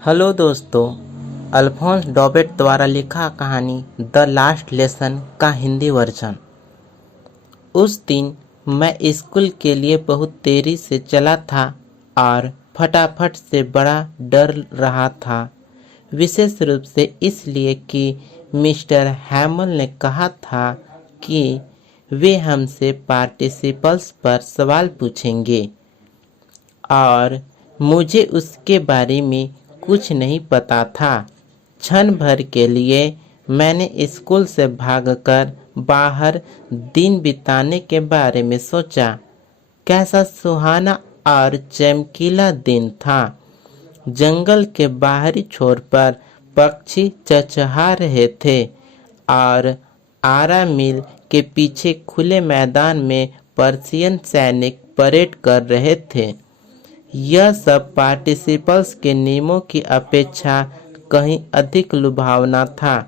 Hello दोस्तों, अल्फोंस डॉबेट द्वारा लिखा कहानी द लास्ट लेसन का हिंदी वर्जन। उस दिन मैं स्कूल के लिए बहुत देरी से चला था और फटाफट से बड़ा डर रहा था, विशेष रूप से इसलिए कि मिस्टर हैमल ने कहा था कि वे हमसे पार्टिसिपल्स पर सवाल पूछेंगे और मुझे उसके बारे में कुछ नहीं पता था। क्षण भर के लिए मैंने स्कूल से भागकर बाहर दिन बिताने के बारे में सोचा। कैसा सुहाना और चमकीला दिन था। जंगल के बाहरी छोर पर पक्षी चहचहा रहे थे और आरा मिल के पीछे खुले मैदान में पर्शियन सैनिक परेड कर रहे थे। यह सब पार्टिसिपल्स के नियमों की अपेक्षा कहीं अधिक लुभावना था,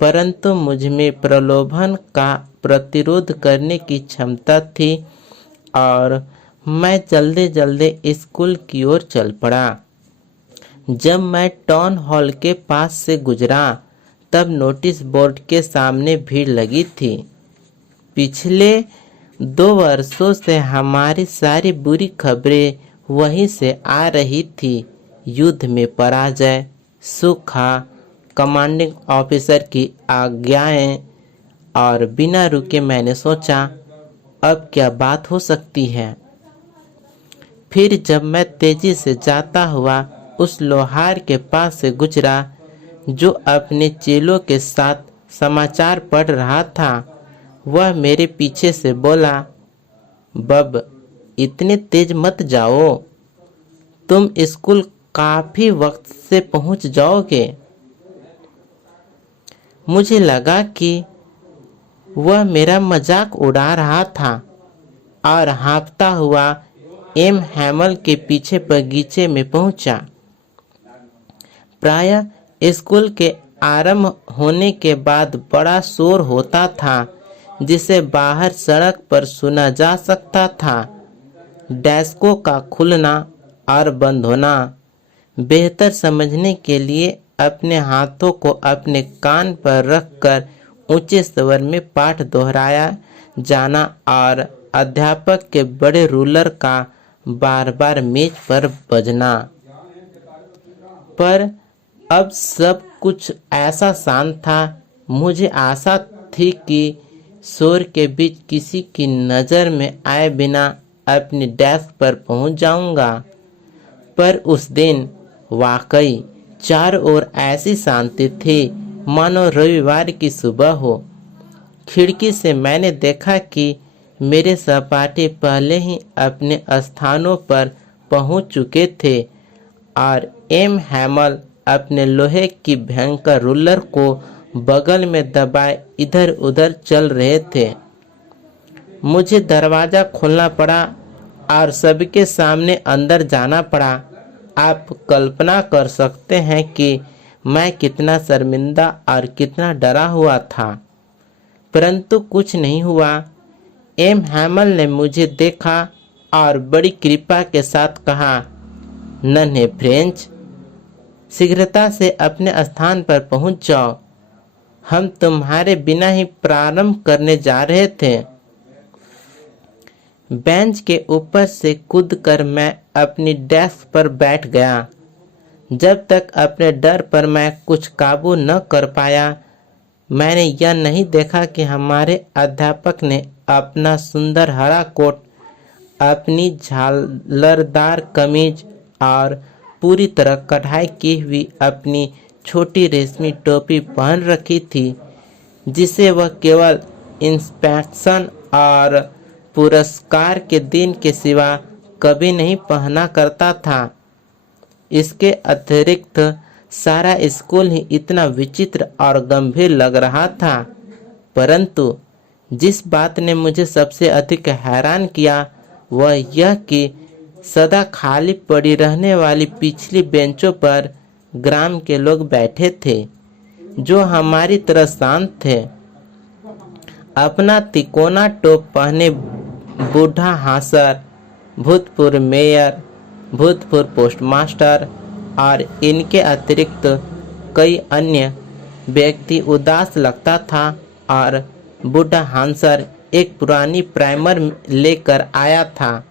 परंतु मुझ में प्रलोभन का प्रतिरोध करने की क्षमता थी और मैं जल्दी जल्दी स्कूल की ओर चल पड़ा। जब मैं टाउन हॉल के पास से गुजरा तब नोटिस बोर्ड के सामने भीड़ लगी थी। पिछले 2 वर्षों से हमारी सारी बुरी खबरें वहीं से आ रही थी। युद्ध में पराजय, सूखा, कमांडिंग ऑफिसर की आज्ञाएं, और बिना रुके मैंने सोचा अब क्या बात हो सकती है। फिर जब मैं तेजी से जाता हुआ उस लोहार के पास से गुजरा जो अपने चेलों के साथ समाचार पढ़ रहा था, वह मेरे पीछे से बोला, बब, इतने तेज मत जाओ, तुम स्कूल काफी वक्त से पहुंच जाओगे। मुझे लगा कि वह मेरा मजाक उड़ा रहा था और हाँफता हुआ एम हैमल के पीछे बगीचे में पहुंचा। प्रायः स्कूल के आरंभ होने के बाद बड़ा शोर होता था जिसे बाहर सड़क पर सुना जा सकता था। डेस्कों का खुलना और बंद होना। बेहतर समझने के लिए अपने हाथों को अपने कान पर रखकर ऊंचे स्वर में पाठ दोहराया जाना और अध्यापक के बड़े रूलर का बार बार मेज पर बजना। पर अब सब कुछ ऐसा शांत था। मुझे आशा थी कि शोर के बीच किसी की नज़र में आए बिना अपनी डेस्क पर पहुंच जाऊंगा। पर उस दिन वाकई चारों ओर ऐसी शांति थी मानो रविवार की सुबह हो। खिड़की से मैंने देखा कि मेरे सहपाठी पहले ही अपने स्थानों पर पहुंच चुके थे और एम हैमल अपने लोहे की भयंकर रूलर को बगल में दबाए इधर उधर चल रहे थे। मुझे दरवाज़ा खोलना पड़ा और सबके सामने अंदर जाना पड़ा। आप कल्पना कर सकते हैं कि मैं कितना शर्मिंदा और कितना डरा हुआ था, परंतु कुछ नहीं हुआ। एम हैमल ने मुझे देखा और बड़ी कृपा के साथ कहा, नन्हे फ्रेंच, शीघ्रता से अपने स्थान पर पहुंच जाओ, हम तुम्हारे बिना ही प्रारंभ करने जा रहे थे। बेंच के ऊपर से कूदकर मैं अपनी डेस्क पर बैठ गया। जब तक अपने डर पर मैं कुछ काबू न कर पाया, मैंने यह नहीं देखा कि हमारे अध्यापक ने अपना सुंदर हरा कोट, अपनी झालरदार कमीज और पूरी तरह कढ़ाई की हुई अपनी छोटी रेशमी टोपी पहन रखी थी, जिसे वह केवल इंस्पेक्शन और पुरस्कार के दिन के सिवा कभी नहीं पहना करता था। इसके अतिरिक्त सारा स्कूल ही इतना विचित्र और गंभीर लग रहा था। परंतु जिस बात ने मुझे सबसे अधिक हैरान किया वह यह कि सदा खाली पड़ी रहने वाली पिछली बेंचों पर ग्राम के लोग बैठे थे, जो हमारी तरह शांत थे। अपना तिकोना टोप पहने बूढ़ा हांसर, भूतपूर्व मेयर, भूतपूर्व पोस्टमास्टर और इनके अतिरिक्त कई अन्य व्यक्ति उदास लगता था और बूढ़ा हांसर एक पुरानी प्राइमर लेकर आया था।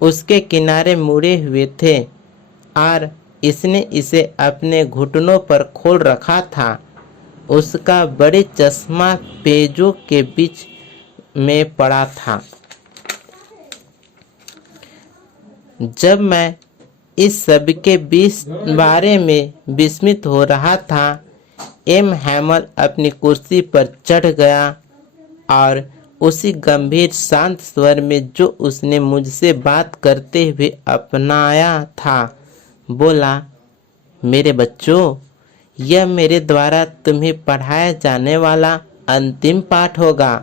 उसके किनारे मुड़े हुए थे और इसने इसे अपने घुटनों पर खोल रखा था। उसका बड़े चश्मा पेजों के बीच में पड़ा था। जब मैं इस सब के बारे में विस्मित हो रहा था, एम हैमल अपनी कुर्सी पर चढ़ गया और उसी गंभीर शांत स्वर में जो उसने मुझसे बात करते हुए अपनाया था बोला, मेरे बच्चों, यह मेरे द्वारा तुम्हें पढ़ाया जाने वाला अंतिम पाठ होगा।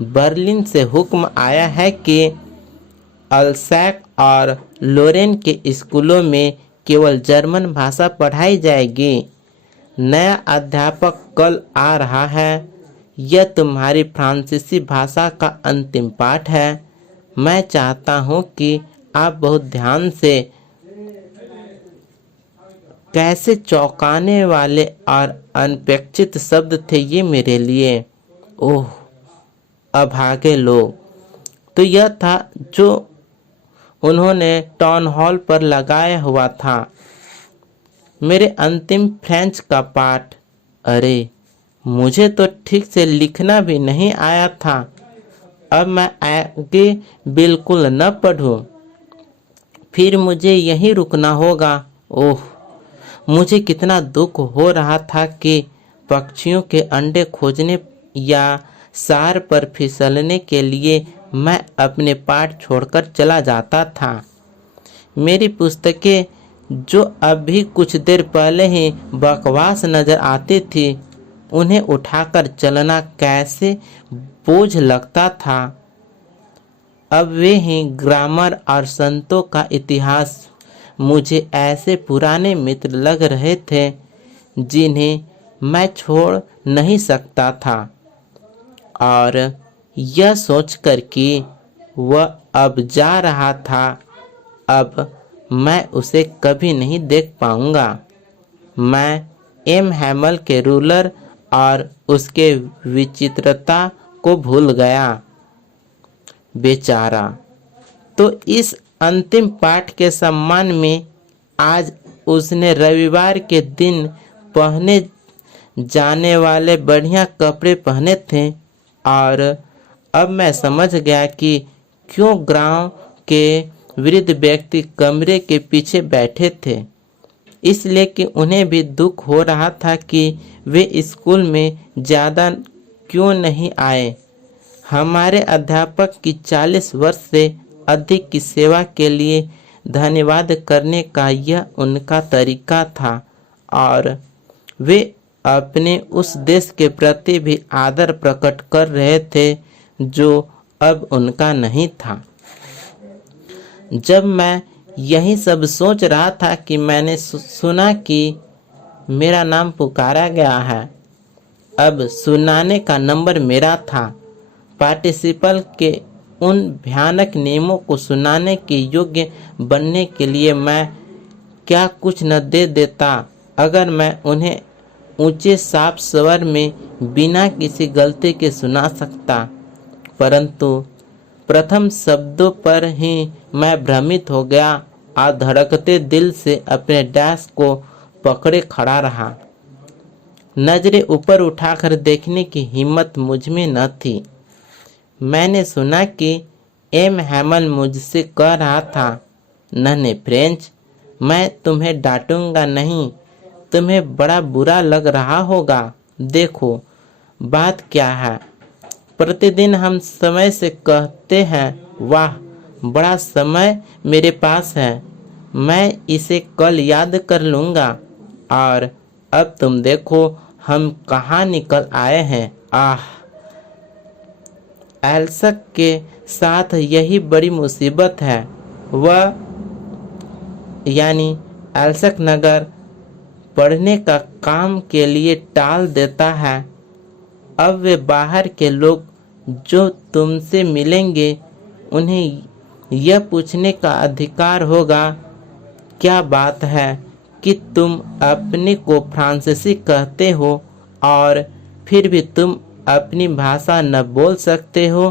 बर्लिन से हुक्म आया है कि अल्सैक और लोरेन के स्कूलों में केवल जर्मन भाषा पढ़ाई जाएगी। नया अध्यापक कल आ रहा है। यह तुम्हारी फ्रांसीसी भाषा का अंतिम पाठ है। मैं चाहता हूँ कि आप बहुत ध्यान से कैसे चौंकाने वाले और अनपेक्षित शब्द थे ये मेरे लिए। ओह, अभागे लोग। तो यह था जो उन्होंने टाउन हॉल पर लगाया हुआ था। मेरे अंतिम फ्रेंच का पाठ। अरे, मुझे तो ठीक से लिखना भी नहीं आया था। अब मैं आगे बिल्कुल न पढ़ूं, फिर मुझे यहीं रुकना होगा। ओह, मुझे कितना दुख हो रहा था कि पक्षियों के अंडे खोजने या सार पर फिसलने के लिए मैं अपने पाठ छोड़कर चला जाता था। मेरी पुस्तकें जो अभी कुछ देर पहले ही बकवास नजर आती थी, उन्हें उठाकर चलना कैसे बोझ लगता था। अब वे ही ग्रामर और संतों का इतिहास मुझे ऐसे पुराने मित्र लग रहे थे जिन्हें मैं छोड़ नहीं सकता था। और यह सोचकर कि वह अब जा रहा था, अब मैं उसे कभी नहीं देख पाऊंगा, मैं एम हैमल के रूलर और उसके विचित्रता को भूल गया। बेचारा। तो इस अंतिम पाठ के सम्मान में आज उसने रविवार के दिन पहने जाने वाले बढ़िया कपड़े पहने थे और अब मैं समझ गया कि क्यों गांव के वृद्ध व्यक्ति कमरे के पीछे बैठे थे। इसलिए कि उन्हें भी दुख हो रहा था कि वे स्कूल में ज़्यादा क्यों नहीं आए। हमारे अध्यापक की 40 वर्ष से अधिक की सेवा के लिए धन्यवाद करने का यह उनका तरीका था और वे अपने उस देश के प्रति भी आदर प्रकट कर रहे थे जो अब उनका नहीं था। जब मैं यही सब सोच रहा था कि मैंने सुना कि मेरा नाम पुकारा गया है। अब सुनाने का नंबर मेरा था। पार्टिसिपल के उन भयानक नियमों को सुनाने के योग्य बनने के लिए मैं क्या कुछ न दे देता अगर मैं उन्हें ऊंचे साफ स्वर में बिना किसी गलती के सुना सकता। परंतु प्रथम शब्दों पर ही मैं भ्रमित हो गया और धड़कते दिल से अपने डेस्क को पकड़े खड़ा रहा। नजरें ऊपर उठाकर देखने की हिम्मत मुझ में न थी। मैंने सुना कि एम हैमल मुझसे कह रहा था, नन्हे फ्रेंच, मैं तुम्हें डांटूंगा नहीं, तुम्हें बड़ा बुरा लग रहा होगा। देखो बात क्या है, प्रतिदिन हम समय से कहते हैं, वाह बड़ा समय मेरे पास है, मैं इसे कल याद कर लूँगा, और अब तुम देखो हम कहाँ निकल आए हैं। आह, एल्सक के साथ यही बड़ी मुसीबत है। वह यानी एल्सक नगर पढ़ने का काम के लिए टाल देता है। अब वे बाहर के लोग जो तुमसे मिलेंगे उन्हें यह पूछने का अधिकार होगा, क्या बात है, कि तुम अपने को फ्रांसीसी कहते हो और फिर भी तुम अपनी भाषा न बोल सकते हो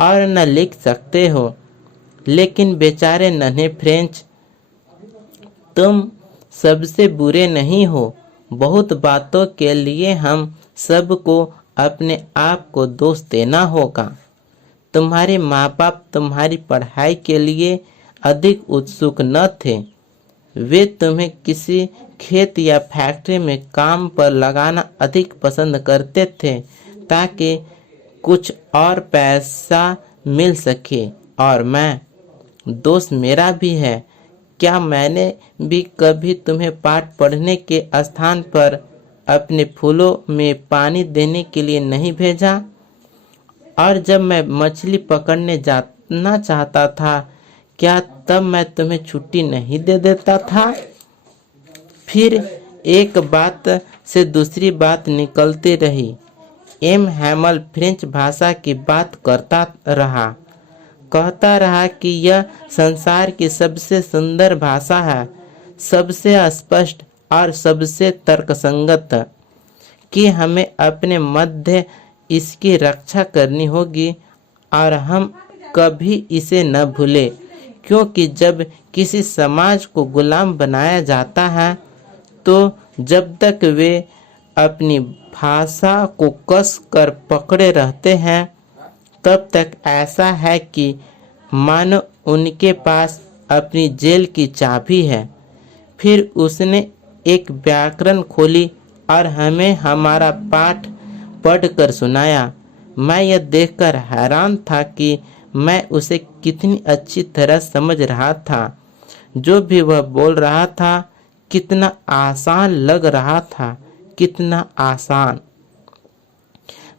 और न लिख सकते हो। लेकिन बेचारे नन्हे फ्रेंच, तुम सबसे बुरे नहीं हो। बहुत बातों के लिए हम सबको अपने आप को दोष देना होगा। तुम्हारे माँ बाप तुम्हारी पढ़ाई के लिए अधिक उत्सुक न थे। वे तुम्हें किसी खेत या फैक्ट्री में काम पर लगाना अधिक पसंद करते थे ताकि कुछ और पैसा मिल सके। और मैं, दोस्त मेरा भी है। क्या मैंने भी कभी तुम्हें पाठ पढ़ने के स्थान पर अपने फूलों में पानी देने के लिए नहीं भेजा? और जब मैं मछली पकड़ने जाना चाहता था, क्या तब मैं तुम्हें छुट्टी नहीं दे देता था? फिर एक बात से दूसरी बात निकलती रही। एम हैमल फ्रेंच भाषा की बात करता रहा, कहता रहा कि यह संसार की सबसे सुंदर भाषा है, सबसे स्पष्ट और सबसे तर्कसंगत, कि हमें अपने मध्य इसकी रक्षा करनी होगी और हम कभी इसे न भूलें, क्योंकि जब किसी समाज को गुलाम बनाया जाता है तो जब तक वे अपनी भाषा को कस कर पकड़े रहते हैं तब तक ऐसा है कि मानो उनके पास अपनी जेल की चाबी है। फिर उसने एक व्याकरण खोली और हमें हमारा पाठ पढ़कर सुनाया। मैं यह देखकर हैरान था कि मैं उसे कितनी अच्छी तरह समझ रहा था। जो भी वह बोल रहा था कितना आसान लग रहा था, कितना आसान।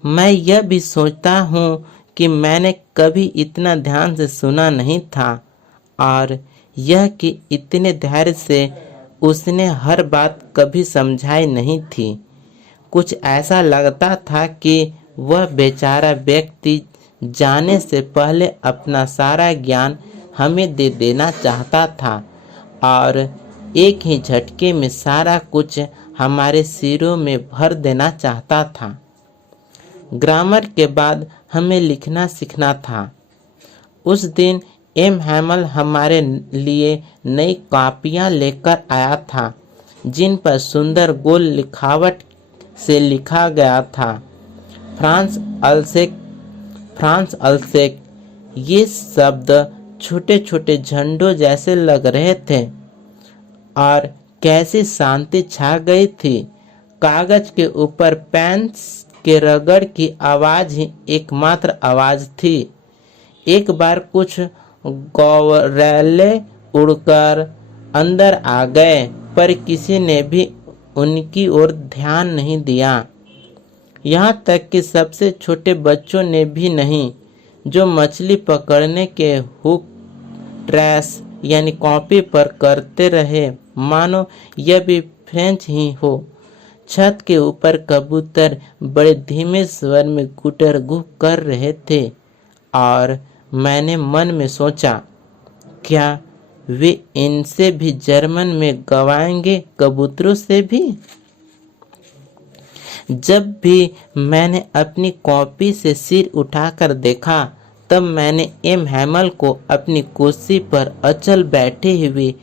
मैं यह भी सोचता हूँ कि मैंने कभी इतना ध्यान से सुना नहीं था, और यह कि इतने धैर्य से उसने हर बात कभी समझाई नहीं थी। कुछ ऐसा लगता था कि वह बेचारा व्यक्ति जाने से पहले अपना सारा ज्ञान हमें दे देना चाहता था और एक ही झटके में सारा कुछ हमारे सिरों में भर देना चाहता था। ग्रामर के बाद हमें लिखना सीखना था। उस दिन एम हैमल हमारे लिए नई कॉपियाँ लेकर आया था जिन पर सुंदर गोल लिखावट से लिखा गया था, फ्रांस अल्सेक, फ्रांस अल्सेक। ये शब्द छोटे छोटे झंडों जैसे लग रहे थे और कैसी शांति छा गई थी। कागज के ऊपर पेन के रगड़ की आवाज़ ही एकमात्र आवाज़ थी। एक बार कुछ गौरैले उड़कर अंदर आ गए, पर किसी ने भी उनकी ओर ध्यान नहीं दिया, यहाँ तक कि सबसे छोटे बच्चों ने भी नहीं, जो मछली पकड़ने के हुक ट्रेस यानी कॉपी पर करते रहे, मानो यह भी फ्रेंच ही हो। छत के ऊपर कबूतर बड़े धीमे स्वर में गुटरगुह कर रहे थे और मैंने मन में सोचा, क्या वे इनसे भी जर्मन में गवाएंगे, कबूतरों से भी? जब भी मैंने अपनी कॉपी से सिर उठाकर देखा तब मैंने एम हैमल को अपनी कुर्सी पर अचल बैठे हुए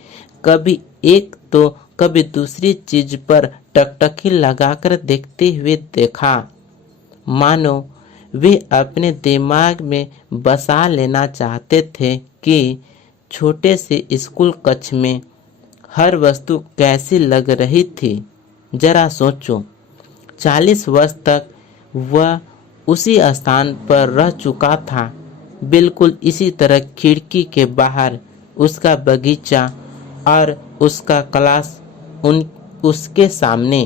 कभी एक तो कभी दूसरी चीज पर टकटकी लगाकर देखते हुए देखा, मानो वे अपने दिमाग में बसा लेना चाहते थे कि छोटे से स्कूल कक्ष में हर वस्तु कैसी लग रही थी। जरा सोचो, 40 वर्ष तक वह उसी स्थान पर रह चुका था, बिल्कुल इसी तरह खिड़की के बाहर उसका बगीचा और उसका क्लास उसके सामने।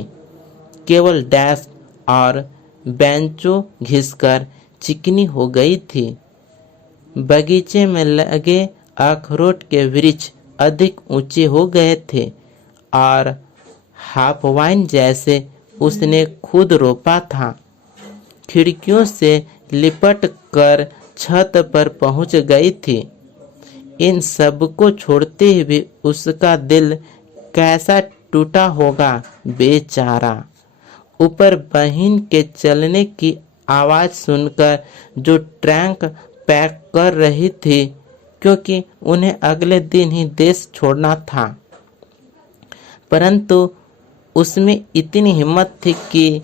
केवल डेस्क और बेंचों घिसकर चिकनी हो गई थी। बगीचे में लगे अखरोट के वृक्ष अधिक ऊंचे हो गए थे और हाफ वाइन जैसे उसने खुद रोपा था खिड़कियों से लिपट कर छत पर पहुंच गई थी। इन सब को छोड़ते हुए उसका दिल कैसा टूटा होगा बेचारा। ऊपर बहन के चलने की आवाज़ सुनकर जो ट्रंक पैक कर रही थी, क्योंकि उन्हें अगले दिन ही देश छोड़ना था, परंतु उसमें इतनी हिम्मत थी कि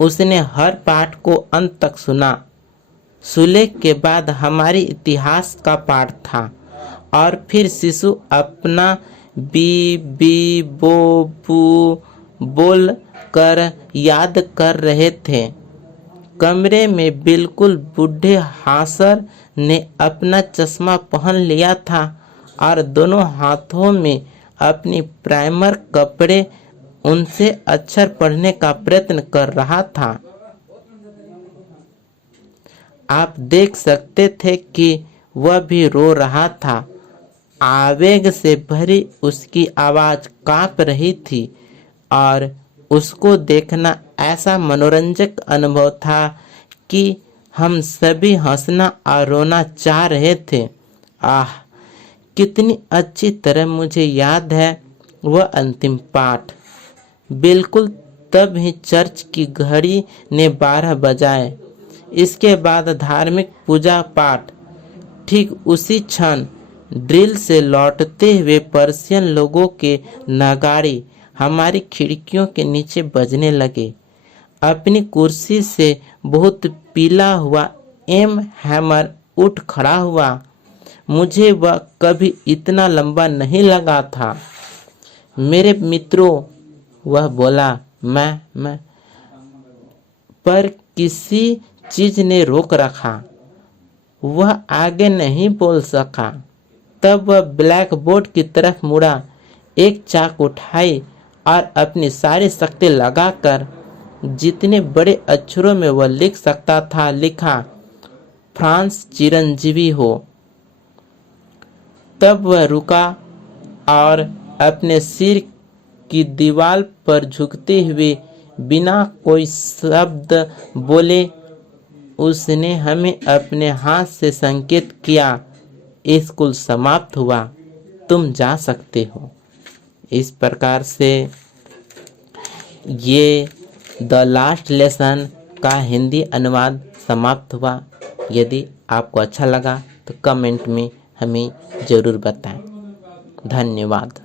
उसने हर पाठ को अंत तक सुना। सुलह के बाद हमारी इतिहास का पाठ था और फिर शिशु अपना बी बी बो बू बोल कर याद कर रहे थे। कमरे में बिल्कुल बूढ़े हासर ने अपना चश्मा पहन लिया था और दोनों हाथों में अपनी प्राइमर कपड़े उनसे अक्षर पढ़ने का प्रयत्न कर रहा था। आप देख सकते थे कि वह भी रो रहा था। आवेग से भरी उसकी आवाज़ कांप रही थी और उसको देखना ऐसा मनोरंजक अनुभव था कि हम सभी हंसना और रोना चाह रहे थे। आह, कितनी अच्छी तरह मुझे याद है वह अंतिम पाठ। बिल्कुल तब ही चर्च की घड़ी ने 12 बजाए। इसके बाद धार्मिक पूजा पाठ। ठीक उसी क्षण ड्रिल से लौटते हुए पर्शियन लोगों के नगाड़े हमारी खिड़कियों के नीचे बजने लगे। अपनी कुर्सी से बहुत पीला हुआ एम हैमर उठ खड़ा हुआ। मुझे वह कभी इतना लंबा नहीं लगा था। मेरे मित्रों, वह बोला, मैं पर किसी चीज ने रोक रखा। वह आगे नहीं बोल सका। तब वह ब्लैक बोर्ड की तरफ मुड़ा, एक चाक उठाई और अपनी सारी शक्ति लगाकर जितने बड़े अक्षरों में वह लिख सकता था लिखा, फ्रांस चिरंजीवी हो। तब वह रुका और अपने सिर की दीवार पर झुकते हुए बिना कोई शब्द बोले उसने हमें अपने हाथ से संकेत किया, स्कूल समाप्त हुआ, तुम जा सकते हो। इस प्रकार से ये द लास्ट लेसन का हिंदी अनुवाद समाप्त हुआ। यदि आपको अच्छा लगा तो कमेंट में हमें ज़रूर बताएं। धन्यवाद।